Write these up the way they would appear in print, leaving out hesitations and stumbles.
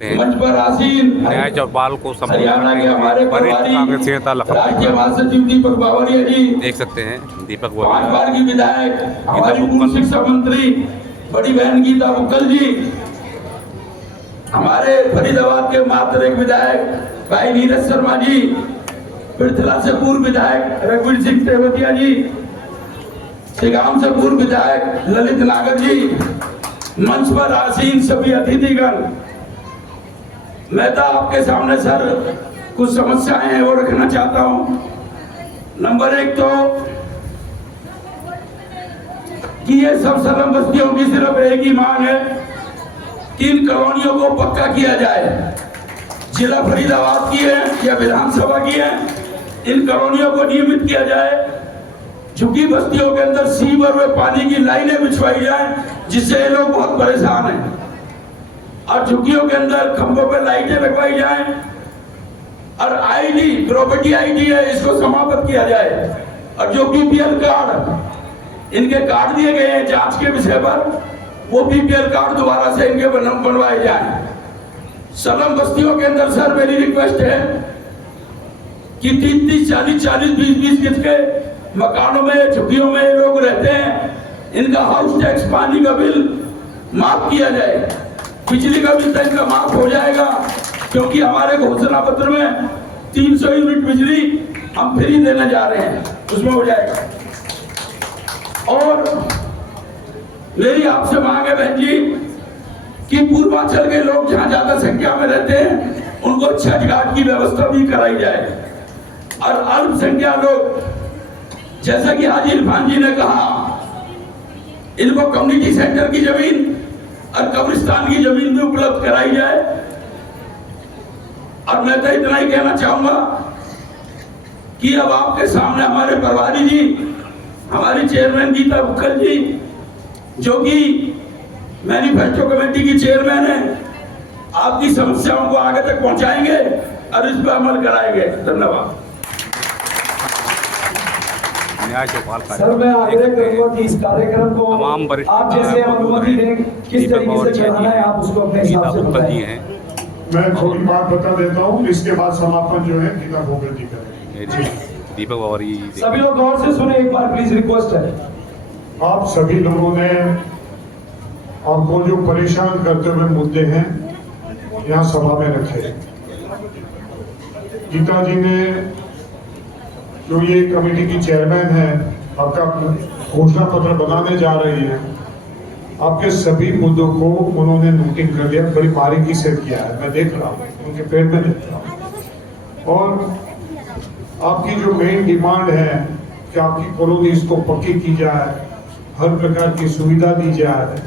मंच पर आसीन न्याय चौपाल को हरियाणा के हमारे कांग्रेस नेता राज्य महासचिव दीपक बावरिया जी देख सकते हैं। दीपक 5 बार की विधायक हमारी पूर्व शिक्षा मंत्री बड़ी बहन गीता बुक्कल जी, हमारे फरीदाबाद के मात्र एक विधायक भाई नीरज शर्मा जी, पृथला से पूर्व विधायक रघुवीर सिंह तेवतिया जी, सिगाम से पूर्व विधायक ललित नागर जी, मंच पर आसीन सभी अतिथिगण, मैं तो आपके सामने सर कुछ समस्याएं हैं वो रखना चाहता हूं। नंबर 1 तो कि ये सब स्लम बस्तियों की सिर्फ एक ही मांग है कि इन कॉलोनियों को पक्का किया जाए। जिला फरीदाबाद की है या विधानसभा की है, इन कॉलोनियों को नियमित किया जाए। झुग्गी बस्तियों के अंदर सीवर में पानी की लाइनें बिछवाई जाए जिससे ये लोग बहुत परेशान हैं, और झुग्गियों के अंदर खंभों पर लाइटें लगवाई जाएं, और आईडी प्रॉपर्टी आईडी है इसको समाप्त किया जाए। और जो बीपीएल कार्ड इनके कार्ड दिए गए हैं जांच के विषय पर, वो बीपीएल कार्ड दोबारा से इनके बनवाए जाएं। स्लम बस्तियों के अंदर सर मेरी रिक्वेस्ट है कि 30-30, 40-40, 20-20 गज के मकानों में झुग्गियों में लोग रहते हैं, इनका हाउस टैक्स पानी का बिल माफ किया जाए, बिजली का बिल इनका माफ हो जाएगा, क्योंकि हमारे घोषणा पत्र में 300 यूनिट बिजली हम फ्री देने जा रहे हैं, उसमें हो जाएगा। और मेरी आपसे मांग है बहन जी कि पूर्वांचल के लोग जहां ज्यादा संख्या में रहते हैं उनको छठ घाट की व्यवस्था भी कराई जाए, और अल्पसंख्यक लोग जैसा कि हाजी इरफान जी ने कहा, इनको कम्युनिटी सेंटर की जमीन और कब्रिस्तान की जमीन भी उपलब्ध कराई जाए। और मैं तो इतना ही कहना चाहूंगा कि अब आपके सामने हमारे प्रभारी जी, हमारी चेयरमैन गीता बुक्कल जी, जो कि मैनिफेस्टो कमेटी की चेयरमैन है, आपकी समस्याओं को आगे तक पहुंचाएंगे और इस पर अमल कराएंगे। धन्यवाद। न्याय चौपाल सर मैं आग्रह करूंगा कि इस कार्यक्रम को तमाम वरिष्ठ आप जैसे अनुमति दें, किस तरीके से चलाना है आप उसको अपने हिसाब से बताएं। मैं थोड़ी बात बता देता हूँ, इसके बाद समापन जो है गीता भोगल जी करेंगे। दीपक बावरिया सभी लोग गौर से सुने, एक बार प्लीज रिक्वेस्ट है। आप सभी लोगों ने आपको जो परेशान करते हुए मुद्दे हैं यहाँ सभा में रखे। गीता जी ने जो ये कमेटी की चेयरमैन है, आपका घोषणा पत्र बनाने जा रही है, आपके सभी मुद्दों को उन्होंने नोटिंग कर लिया, बड़ी बारीकी से किया है, मैं देख रहा हूँ, उनके पेट में देख रहा हूँ। और आपकी जो मेन डिमांड है कि आपकी कॉलोनीज को पक्की की जाए, हर प्रकार की सुविधा दी जाए,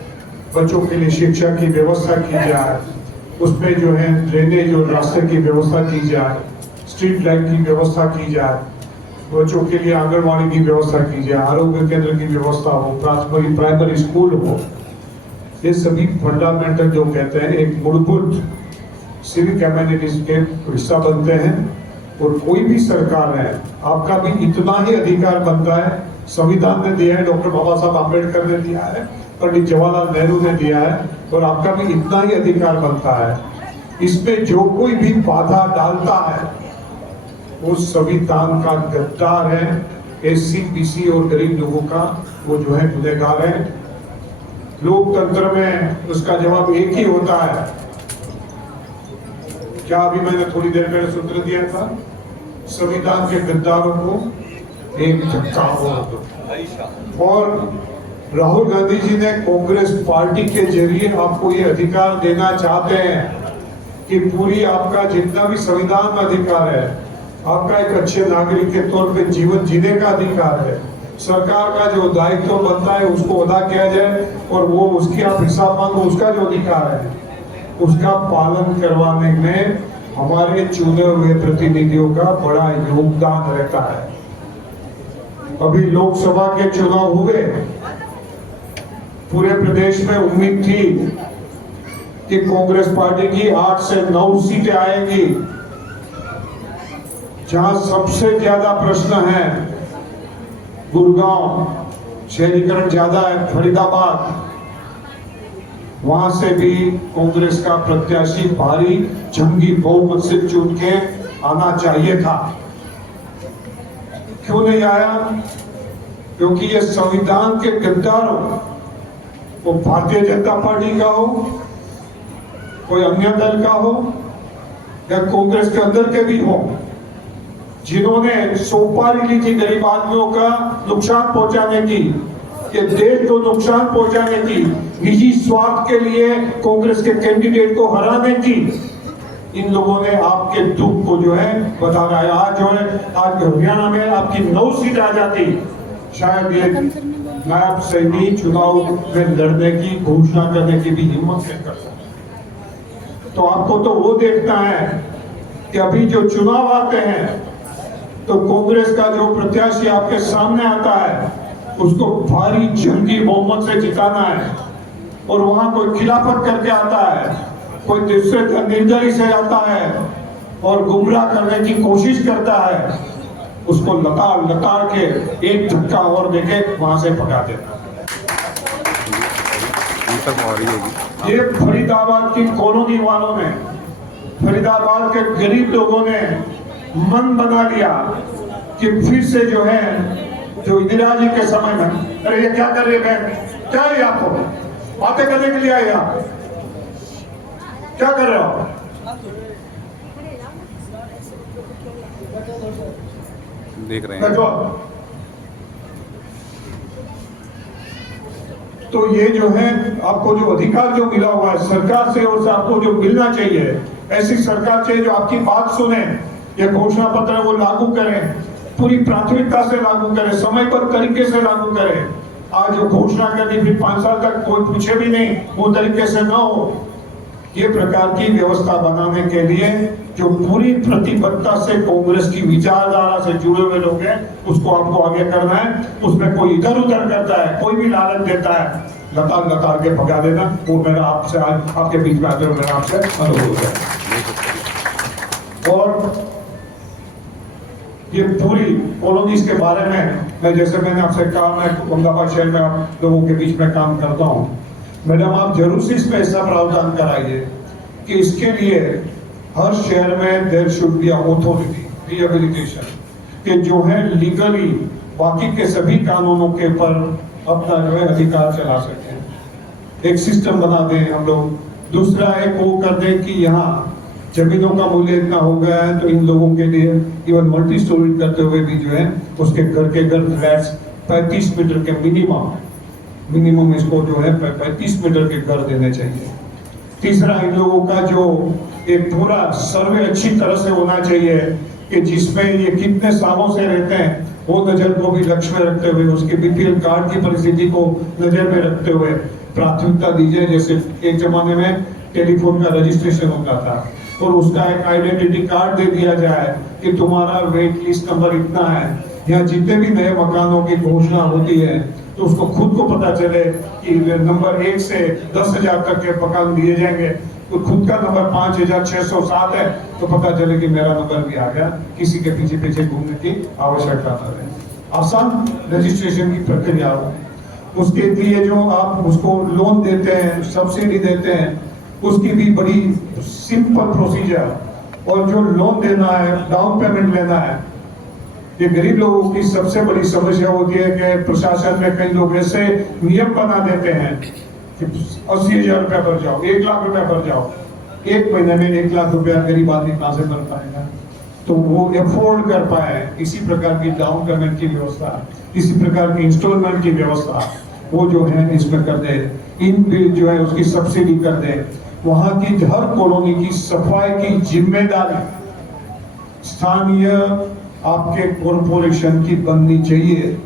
बच्चों के लिए शिक्षा की व्यवस्था की जाए, उसमें जो है ड्रेनेज और रास्ते की व्यवस्था की जाए, स्ट्रीट लाइट की व्यवस्था की जाए, बच्चों के लिए आंगनबाड़ी की व्यवस्था की जाए, आरोग्य केंद्र की व्यवस्था हो, प्राइमरी स्कूल हो। ये सभी फंडामेंटल जो कहते हैं एक मूलभूत सिविक एमेनिटीज के हिस्सा बनते हैं। और कोई भी सरकार है, आपका भी इतना ही अधिकार बनता है, संविधान ने दिया है, डॉक्टर बाबा साहब आम्बेडकर ने दिया है, पंडित जवाहरलाल नेहरू ने दिया है, और आपका भी इतना ही अधिकार बनता है। इसमें जो कोई भी बाधा डालता है वो संविधान का गद्दार है, एससी, बीसी और गरीब लोगों का वो जो है गुनहगार है। लोकतंत्र में उसका जवाब एक ही होता है। क्या अभी मैंने थोड़ी देर पहले सूत्र दिया था, संविधान के गद्दारों को एक धक्का हो। और राहुल गांधी जी ने कांग्रेस पार्टी के जरिए आपको ये अधिकार देना चाहते हैं कि पूरी आपका जितना भी संविधान में अधिकार है, आपका एक अच्छे नागरिक के तौर पे जीवन जीने का अधिकार है, सरकार का जो दायित्व बनता है उसको अदा किया जाए, और वो उसकी आप हिसाब मांगो, उसका जो अधिकार है उसका पालन करवाने में हमारे चुने हुए प्रतिनिधियों का बड़ा योगदान रहता है। अभी लोकसभा के चुनाव हुए, पूरे प्रदेश में उम्मीद थी कि कांग्रेस पार्टी की 8 से 9 सीटें आएंगी। जहां सबसे ज्यादा प्रश्न है गुड़गांव, शहरीकरण ज्यादा है, फरीदाबाद, वहां से भी कांग्रेस का प्रत्याशी भारी जंगी बहुमत से चुन के आना चाहिए था। क्यों नहीं आया? क्योंकि ये संविधान के गद्दार हो, वो भारतीय जनता पार्टी का हो, कोई अन्य दल का हो या कांग्रेस के अंदर के भी हो, जिन्होंने सुपारी ली थी गरीब आदमियों का नुकसान पहुंचाने की, ये देश को नुकसान पहुंचाने की, निजी स्वार्थ के लिए कांग्रेस के कैंडिडेट को हराने की, इन लोगों ने आपके दुख को जो है बता रहा है। आज जो है, आज हरियाणा में आपकी 9 सीट आ जाती, शायद ये नायब सैनी चुनाव में लड़ने की घोषणा करने की भी हिम्मत नहीं कर सकते। तो आपको तो वो देखना है कि अभी जो चुनाव आते हैं तो कांग्रेस का जो प्रत्याशी आपके सामने आता है उसको भारी जंगी बहुमत से जिताना है। और वहां कोई खिलाफत करके आता है, कोई दूसरे का निर्दलीय से आता है और गुमराह करने की कोशिश करता है, उसको लताड़ के एक धक्का और देके वहां से भगा देता है। ये फरीदाबाद की कॉलोनी वालों ने, फरीदाबाद के गरीब लोगों ने मन बना लिया कि फिर से जो है, जो इंदिरा जी के समय में, अरे ये क्या कर रहे हैं, क्या है आपको बातें करने के लिए आए, आप क्या कर रहे हो? देख रहे हैं। तो ये जो है आपको जो अधिकार जो मिला हुआ है सरकार से, और आपको जो मिलना चाहिए, ऐसी सरकार चाहिए जो आपकी बात सुने, ये घोषणा पत्र वो लागू करें, पूरी प्राथमिकता से लागू करें, समय पर तरीके से लागू करें। आज जो घोषणा कर दी फिर 5 साल तक कोई पूछे भी नहीं, वो तरीके से ना हो। ये प्रकार की व्यवस्था बनाने के लिए जो पूरी प्रतिबद्धता से कांग्रेस की विचारधारा से जुड़े हुए लोग हैं, उसको आपको आगे करना है। उसमें कोई इधर उधर करता है, कोई भी लालच देता है, लताड़ के भगा देना। वो मेरा आपसे आज आपके बीच में आते हुए मेरा आपसे अनुरोध है। और ये पूरी कॉलोनीज के बारे में मैं, जैसे मैंने आपसे कहा, मैं औरंगाबाद शहर में आप लोगों के बीच में काम करता हूँ। मैडम, आप जरूर से इसमें ऐसा प्रावधान कराइए कि इसके लिए हर शहर में there should be authority rehabilitation, कि जो है लीगली बाकी के सभी कानूनों के ऊपर अपना जो है अधिकार चला सकें। एक सिस्टम बना दें हम लोग। दूसरा एक वो कर दें कि यहाँ जमीनों का मूल्य इतना हो गया है तो इन लोगों के लिए इवन मल्टी स्टोरी करते हुए भी जो है उसके घर के घर फ्लैट्स 35 मीटर के मिनिमम इसको जो है 35 मीटर के घर देने चाहिए। तीसरा, इन लोगों का जो एक पूरा सर्वे अच्छी तरह से होना चाहिए कि जिसमें ये कितने सालों से रहते हैं वो नजर को भी लक्ष्य में रखते हुए, उसके बीपीएल कार्ड की परिस्थिति को नजर में रखते हुए प्राथमिकता दीजिए। जैसे एक जमाने में टेलीफोन का रजिस्ट्रेशन होता था और उसका एक आइडेंटिटी कार्ड दे दिया जाए कि तुम्हारा वेट लिस्ट नंबर इतना है। यहाँ जितने भी नए मकानों की घोषणा होती है तो उसको खुद को पता चले कि नंबर 1 से 10,000 तक के मकान दिए जाएंगे, तो खुद का नंबर 5,607 है तो पता चले कि मेरा नंबर भी आ गया, किसी के पीछे पीछे घूमने की आवश्यकता न रहे। आसान रजिस्ट्रेशन की प्रक्रिया हो। उसके लिए जो आप उसको लोन देते हैं, सब्सिडी देते हैं, उसकी भी बड़ी सिंपल प्रोसीजर। और जो लोन देना है, डाउन पेमेंट लेना है, ये गरीब लोगों की सबसे बड़ी समस्या होती है कि प्रशासन में कई लोग ऐसे नियम बना देते हैं कि 80,000 रुपया भर जाओ, 1 लाख रुपया भर जाओ। 1 महीने में 1 लाख रुपया गरीब आदमी कहां से भर पाएगा? तो वो अफोर्ड कर पाए। इसी प्रकार की डाउन पेमेंट की व्यवस्था, इसी प्रकार की इंस्टॉलमेंट की व्यवस्था वो जो है इसमें कर दे। इन बिल जो है उसकी सब्सिडी कर दे। वहां की हर कॉलोनी की सफाई की जिम्मेदारी स्थानीय आपके कॉरपोरेशन की बननी चाहिए।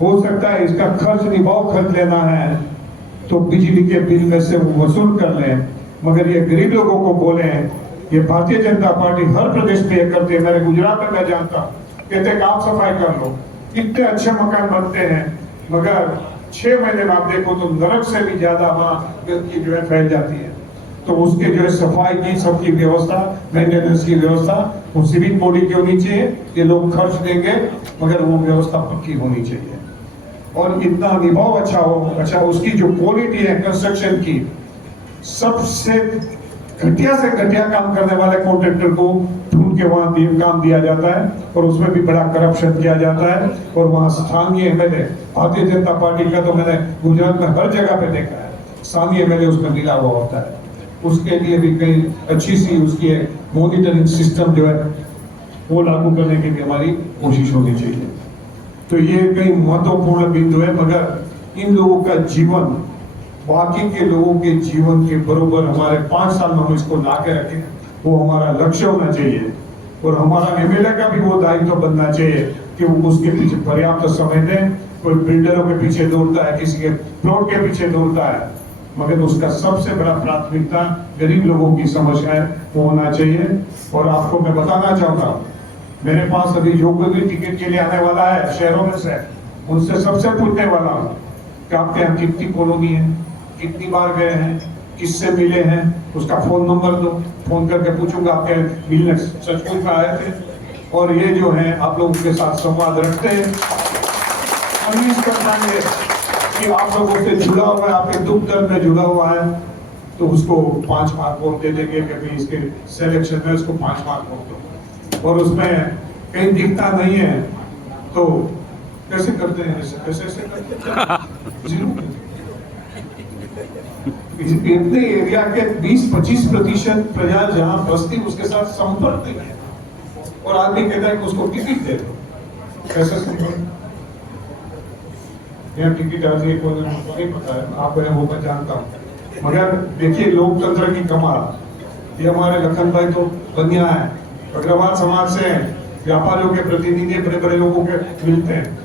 हो सकता है इसका खर्च निभाव खर्च लेना है तो बिजली के बिल में से वो वसूल कर लें, मगर ये गरीब लोगों को बोले, ये भारतीय जनता पार्टी हर प्रदेश में ये करती है। मेरे गुजरात में मैं जानता हूँ, कहते हैं आप सफाई कर लो, इतने अच्छे मकान बनते हैं, मगर 6 महीने में आप देखो तो नरक से भी ज्यादा वहाँ गंदगी जो है फैल जाती है। तो उसके जो है सफाई की सबकी व्यवस्था, मेंटेनेंस की व्यवस्था वो सिविक बॉडी की होनी चाहिए। ये लोग खर्च देंगे मगर वो व्यवस्था पक्की होनी चाहिए और इतना निभाव अच्छा हो। अच्छा, उसकी जो क्वालिटी है कंस्ट्रक्शन की, सबसे घटिया से घटिया काम करने वाले कॉन्ट्रैक्टर को ढूंढ के वहां काम दिया जाता है और उसमें भी बड़ा करप्शन किया जाता है। और वहां स्थानीय एमएलए, भारतीय जनता पार्टी का तो मैंने गुजरात में हर जगह पे देखा है, स्थानीय एमएलए उसमें मिला हुआ होता है। उसके लिए भी कई अच्छी सी उसकी मॉनिटरिंग सिस्टम जो है वो लागू करने की भी हमारी कोशिश होनी चाहिए। तो ये कई महत्वपूर्ण बिंदु है, मगर इन लोगों का जीवन बाकी के लोगों के जीवन के बरोबर हमारे 5 साल में हम इसको ला के रखें, वो हमारा लक्ष्य होना चाहिए। और हमारा एमएलए का भी वो दायित्व बनना चाहिए कि वो उसके पीछे पर्याप्त समय दें। कोई बिल्डरों के पीछे दौड़ता है, किसी के प्लॉट के पीछे दौड़ता है, मगर उसका सबसे बड़ा प्राथमिकता गरीब लोगों की समस्या है वो होना चाहिए। और आपको मैं बताना चाहूंगा, मेरे पास अभी जो कोई भी टिकट के लिए आने वाला है शहरों में से, उनसे सबसे पूछने वाला हूँ कि आपके यहाँ कितनी कॉलोनी है, कितनी बार गए हैं, किससे मिले हैं, उसका फोन नंबर दो, फोन करके पूछूंगा आपके मिलने सचमुच में आए थे। और ये जो है आप लोगों के साथ संवाद रखते हैं, उम्मीद करता है कि आप लोगों से जुड़ा हुआ है, आपके दुख दर्द में जुड़ा हुआ है, तो उसको 5 मार्क और दे देंगे कि भाई इसके सिलेक्शन में उसको 5 मार्क और दो। और उसमें कहीं दिखता नहीं है तो कैसे करते हैं, कैसे करते हैं इतने एरिया के 20-25% प्रजा जहां बसती उसके साथ संपर्क नहीं है, और आदमी कहता है कि उसको टिकट दे दो, कैसे संपर्क? यहाँ टिकट आती है कौन नहीं पता है, आप वो मैं जानता हूँ। मगर देखिए लोकतंत्र की कमाल, ये हमारे लखन भाई तो बनिया है, अग्रवाल समाज से व्यापारियों के प्रतिनिधि बड़े बड़े लोगों के मिलते हैं,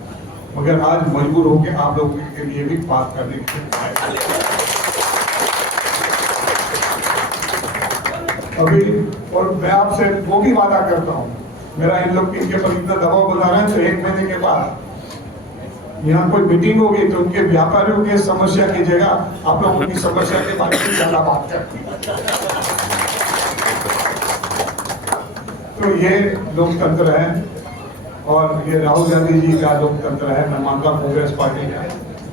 मगर आज मजबूर होकर आप लोगों के लिए भी बात करने की अभी। और मैं आपसे वो भी वादा करता हूँ, मेरा इन लोग इनके पर इतना दबाव बना रहे हैं तो 1 महीने के बाद यहाँ कोई मीटिंग होगी तो उनके व्यापारियों की समस्या की जगह आप लोगों की समस्या के बारे में ज्यादा बात करते। तो ये लोकतंत्र है और ये राहुल गांधी जी का लोकतंत्र है। मैं मानता हूँ कांग्रेस पार्टी का,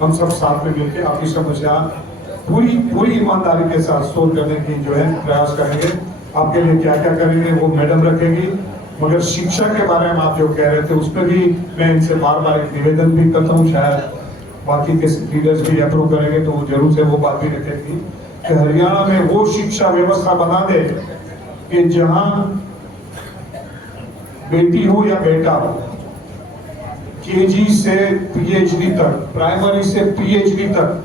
हम सब साथ में मिलकर आपकी समस्या पूरी ईमानदारी के साथ सोल्व करने की जो है प्रयास करेंगे। आपके लिए क्या क्या करेंगे वो मैडम रखेगी, मगर शिक्षा के बारे में आप जो कह रहे थे उसमें भी मैं इनसे बार बार एक निवेदन भी करता हूँ, शायद बाकी के लीडर्स भी अप्रूव करेंगे तो जरूर से वो बात भी रखेगी कि हरियाणा में वो शिक्षा व्यवस्था बना दे कि जहाँ बेटी हो या बेटा हो, केजी से पीएचडी तक, प्राइमरी से पीएचडी तक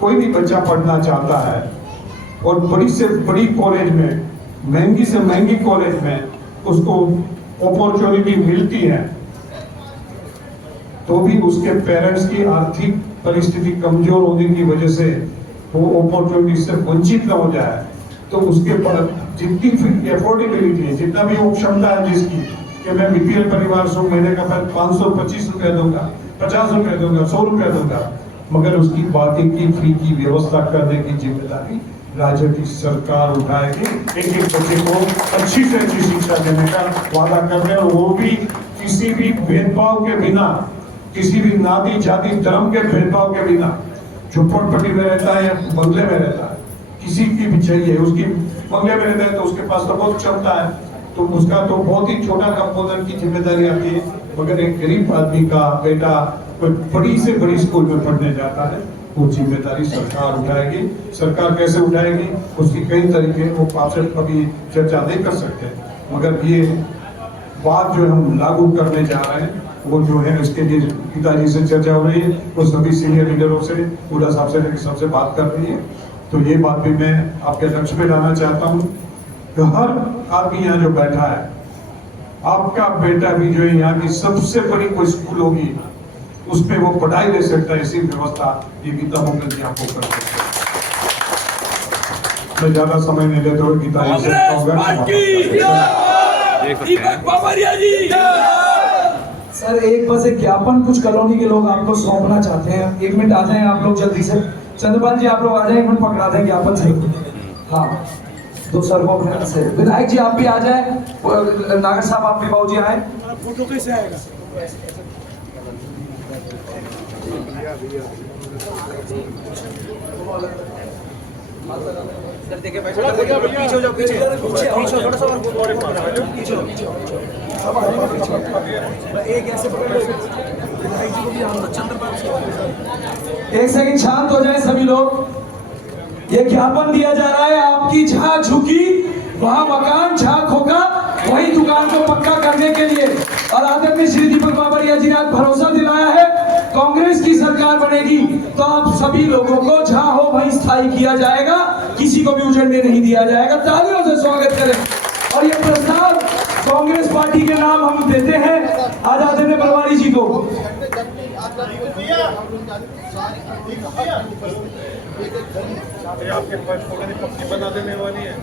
कोई भी बच्चा पढ़ना चाहता है और बड़ी से बड़ी कॉलेज में, महंगी से महंगी कॉलेज में उसको अपॉर्चुनिटी मिलती है, तो भी उसके पेरेंट्स की आर्थिक परिस्थिति कमजोर होने की वजह से वो अपॉर्चुनिटी से वंचित न हो जाए, तो उसके पास जितनी एफोर्डेबिलिटी है, जितना भी वो क्षमता है जिसकी कि मैं बीपीएल परिवार से महीने का 525 रुपया दूंगा, 50 रुपया दूंगा, 100 रुपया दूंगा, मगर उसकी बाकी की फी की व्यवस्था करने की जिम्मेदारी राज्य की सरकार उठाएगी। एक बच्चे को अच्छी से अच्छी शिक्षा देने का वादा कर रहे हैं, और वो भी किसी भी भेदभाव के बिना, किसी भी नाती जाति धर्म के भेदभाव के बिना, झुप्पड़पट्टी में रहता है या बंगले में रहता है, किसी की भी चाहिए, उसकी बंगले में रहता है तो उसके पास तो बहुत क्षमता है, तो उसका तो बहुत ही छोटा कंपोनेंट की जिम्मेदारी आती है, मगर एक गरीब आदमी का बेटा कोई बड़ी से बड़ी स्कूल में पढ़ने जाता है, वो जिम्मेदारी सरकार उठाएगी। सरकार कैसे उठाएगी उसकी कई तरीके, वो आपसे अभी चर्चा नहीं कर सकते, मगर ये बात जो हम लागू करने जा रहे हैं वो जो है इसके लिए पिताजी से चर्चा हो रही है, वो सभी सीनियर लीडरों से, पूरा साहब से लेकर सबसे बात कर रही है। तो ये बात भी मैं आपके लक्ष्य में लाना चाहता हूँ कि हर आदमी यहाँ जो बैठा है, आपका बेटा भी जो है यहाँ की सबसे बड़ी कोई स्कूल होगी उसमें वो पढ़ाई ले सकता है, इसी व्यवस्था ये गीता मुखर्जी आपको कर सकते हैं। मैं ज्यादा समय नहीं लेते हुए गीता सर एक बस एक ज्ञापन कुछ कॉलोनी के लोग आपको सौंपना चाहते हैं, 1 मिनट आ जाएं आप लोग जल्दी से। चंद्रपाल जी आप लोग आ जाएं, 1 मिनट पकड़ा दें ज्ञापन से। हाँ तो सर वो अपने से विधायक जी आप भी आ जाए, नागर साहब आप भी बाबू जी आए। फोटो कैसे आएगा? एक सेकंड शांत हो जाए सभी लोग। ये ज्ञापन दिया जा रहा है, आपकी जहां झुकी वहां मकान झाक होगा, वही दुकान को पक्का करने के लिए। और आदरणीय श्री दीपक बाबरिया जी ने आज भरोसा दिलाया है कांग्रेस की सरकार बनेगी तो आप सभी लोगों को जहां हो वहीं स्थायी किया जाएगा, किसी को भी उजड़ने नहीं दिया जाएगा। तालियों से स्वागत करें। और ये प्रस्ताव कांग्रेस पार्टी के नाम हम देते हैं आज आदरणीय पटवारी जी को। आपके पास पक्की बना देने वाली है।